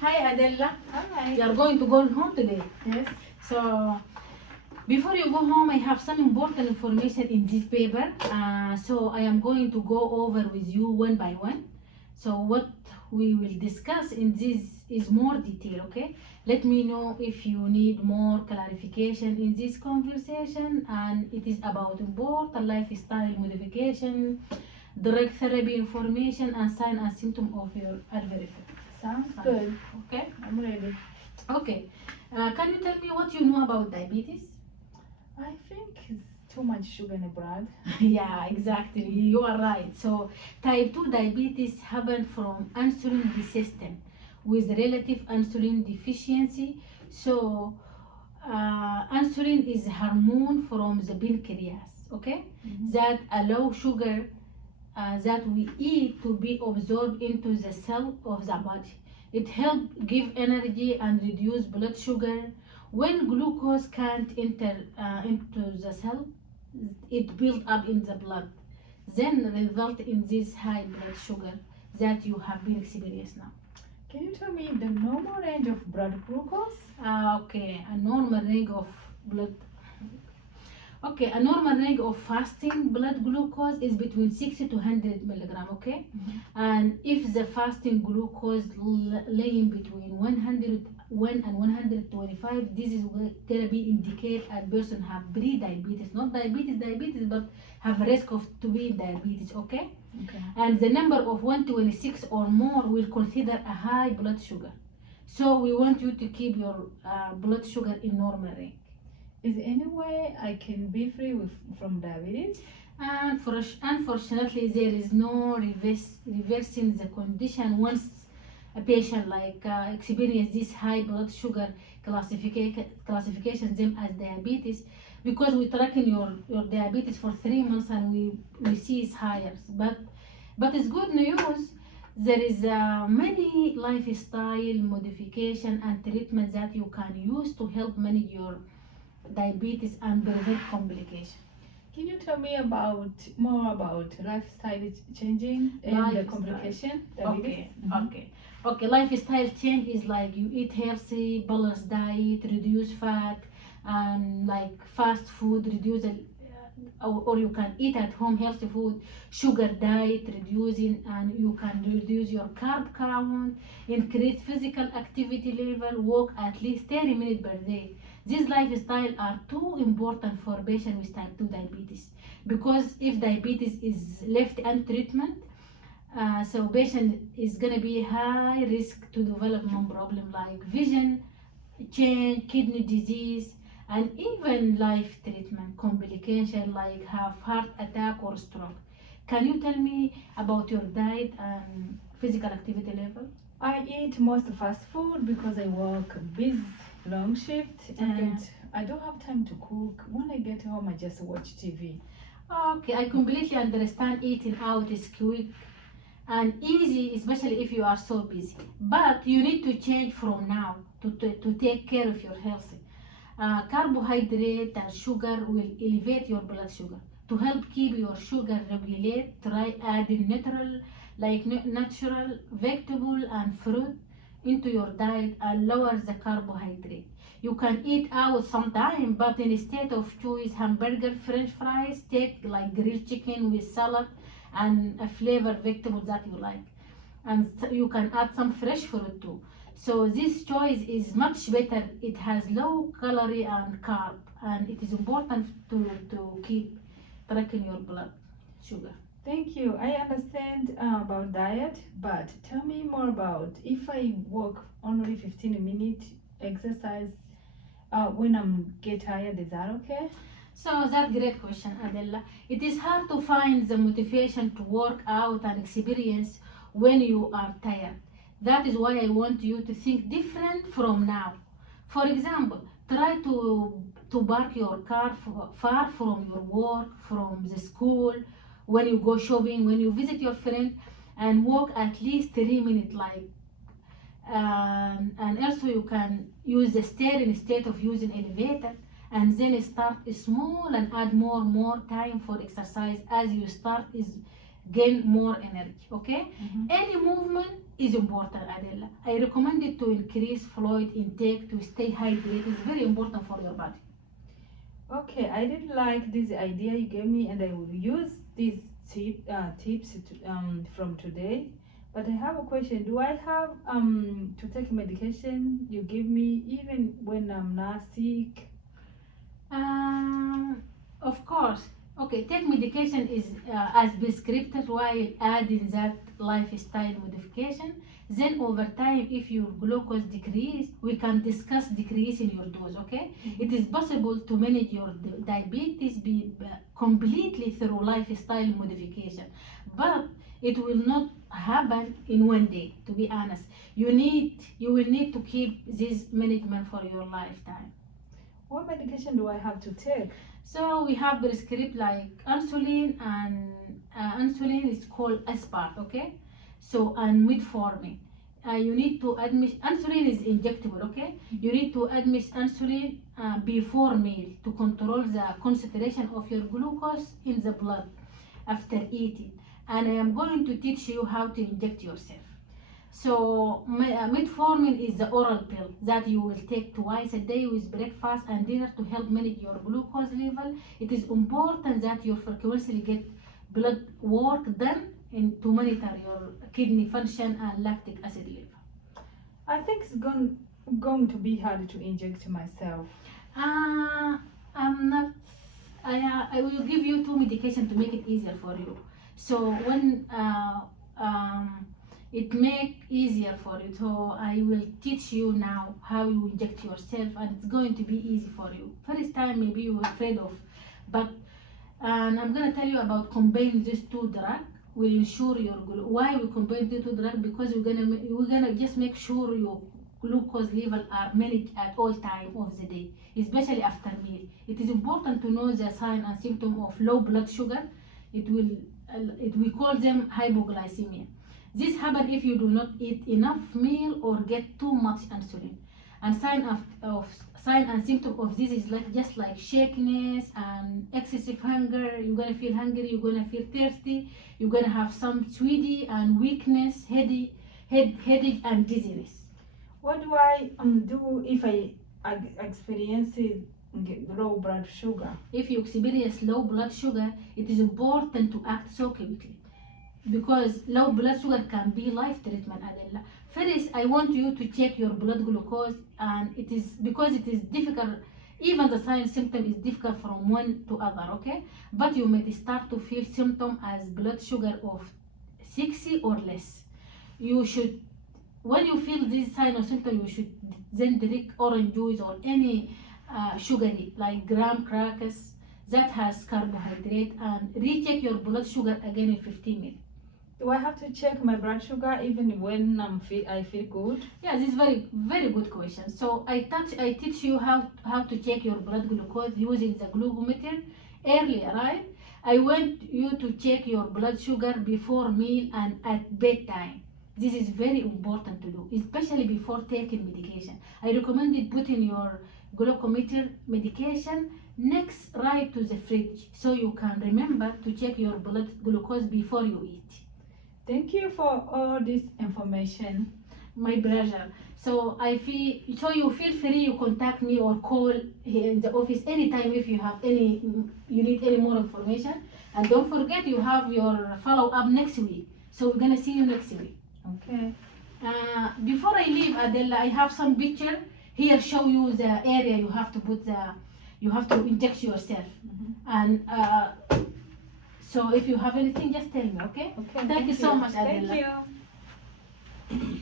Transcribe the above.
Hi Adela. Hi. You are going to go home today. Yes. So before you go home, I have some important information in this paper. So I am going to go over with you one by one. So what we will discuss in this is more detail, okay? Let me know if you need more clarification in this conversation, and it is about important lifestyle modification, drug therapy information, and sign and symptom of your adverse effect. Sounds good. Okay? I'm ready. Okay. Can you tell me what you know about diabetes? I think it's too much sugar in the blood. Yeah, exactly. You are right. So, type 2 diabetes happens from insulin resistance with relative insulin deficiency. So, insulin is hormone from the pancreas, okay, that allow sugar that we eat to be absorbed into the cell of the body. It helps give energy and reduce blood sugar. When glucose can't enter into the cell, it builds up in the blood, then result in this high blood sugar that you have been experiencing now. Can you tell me the normal range of blood glucose? Okay, a normal range of blood. Okay, a normal range of fasting blood glucose is between 60 to 100 milligram, okay? And if the fasting glucose laying between 101 and 125, this is gonna be indicate a person have pre-diabetes, not diabetes, but have risk of to be diabetes, okay? Okay. And the number of 126 or more will consider a high blood sugar. So we want you to keep your blood sugar in normal range. Is there any way I can be free from diabetes? And unfortunately, there is no reversing the condition once a patient experience this high blood sugar classification them as diabetes, because we tracking your diabetes for 3 months and we see it's higher. But it's good news. There is many lifestyle modification and treatment that you can use to help manage your diabetes and prevent complications. Can you tell me more about lifestyle changing and the complication? Okay, okay. Lifestyle change is like you eat healthy, balanced diet, reduce fat, and like fast food, reduce or you can eat at home healthy food, sugar diet, reducing, and you can reduce your carb count, increase physical activity level, walk at least 30 minutes per day. These lifestyles are too important for patients with type 2 diabetes, because if diabetes is left untreatment, so patient is gonna be high risk to develop more problem like vision change, kidney disease, and even life treatment complication like have heart attack or stroke. Can you tell me about your diet and physical activity level? I eat most fast food because I work busy long shift and I don't have time to cook. When I get home, I just watch TV. Okay, I completely understand eating out is quick and easy, especially if you are so busy. But you need to change from now to take care of your health. Carbohydrate and sugar will elevate your blood sugar. To help keep your sugar regulate, try adding natural vegetable and fruit into your diet and lower the carbohydrate. You can eat out sometime, but instead of choose hamburger, french fries, take like grilled chicken with salad and a flavored vegetable that you like. And you can add some fresh fruit too. So this choice is much better. It has low calorie and carb, and it is important to keep tracking your blood sugar. Thank you. I understand about diet, but tell me more about if I walk only 15 minutes exercise when I'm get tired, is that okay? So that's great question, Adela. It is hard to find the motivation to work out and experience when you are tired. That is why I want you to think different from now. For example, try to park your car far from your work, from the school, when you go shopping, when you visit your friend, and walk at least 3 minutes and also you can use the stair instead of using elevator, and then start small and add more time for exercise as you start is gain more energy. Okay, Mhm. any movement is important, Adela. I recommend it to increase fluid intake to stay hydrated. It's very important for your body. Okay, I did like this idea you gave me, and I will use these tips from today. But I have a question. Do I have to take medication you give me even when I'm not sick? Of course. Okay, take medication is as prescribed while adding that lifestyle modification. Then over time, if your glucose decrease, we can discuss decreasing your dose. Okay, it is possible to manage your diabetes completely through lifestyle modification, but it will not happen in one day. To be honest, you will need to keep this management for your lifetime. What medication do I have to take? So we have prescribed like insulin, and insulin is called aspart, okay? So and metformin. You need to admit insulin is injectable, okay? You need to admit insulin before meal to control the concentration of your glucose in the blood after eating. And I am going to teach you how to inject yourself. So metformin is the oral pill that you will take twice a day with breakfast and dinner to help manage your glucose level. It is important that you frequently get blood work done to monitor your kidney function and lactic acid level. I think it's going to be hard to inject myself. I'm not. I will give you two medication to make it easier for you. So when it make easier for you, so I will teach you now how you inject yourself, and it's going to be easy for you. First time maybe you were afraid of, but and I'm gonna tell you about combining these two drugs. Will ensure your why we combine the two drugs, because we're gonna just make sure your glucose level are managed at all time of the day, especially after meal. It is important to know the sign and symptom of low blood sugar. We call them hypoglycemia. This happens if you do not eat enough meal or get too much insulin. And sign and symptom of this is like just like shakiness and excessive hunger. You're gonna feel hungry. You're gonna feel thirsty. You're gonna have some sweaty and weakness, headache and dizziness. What do I do if I experience low blood sugar? If you experience low blood sugar, it is important to act so quickly, because low blood sugar can be life treatment, Adela. First, I want you to check your blood glucose, and it is because it is difficult. Even the sign symptom is difficult from one to other, okay? But you may start to feel symptom as blood sugar of 60 or less. You should, when you feel this sign or symptom, you should then drink orange juice or any sugary like graham crackers that has carbohydrate, and recheck your blood sugar again in 15 minutes. Do I have to check my blood sugar even when I feel good? Yeah, this is very good question. So I teach you how to check your blood glucose using the glucometer earlier, right? I want you to check your blood sugar before meal and at bedtime. This is very important to do, especially before taking medication. I recommend it putting your glucometer medication next right to the fridge so you can remember to check your blood glucose before you eat. Thank you for all this information. My pleasure. So you feel free, you contact me or call here in the office anytime if you have you need any more information. And don't forget you have your follow up next week. So we're gonna see you next week. Okay. Before I leave, Adela, I have some picture here show you the area you have to inject yourself. And so if you have anything, just tell me, okay? Okay. Thank you so much, Thank Adela. you.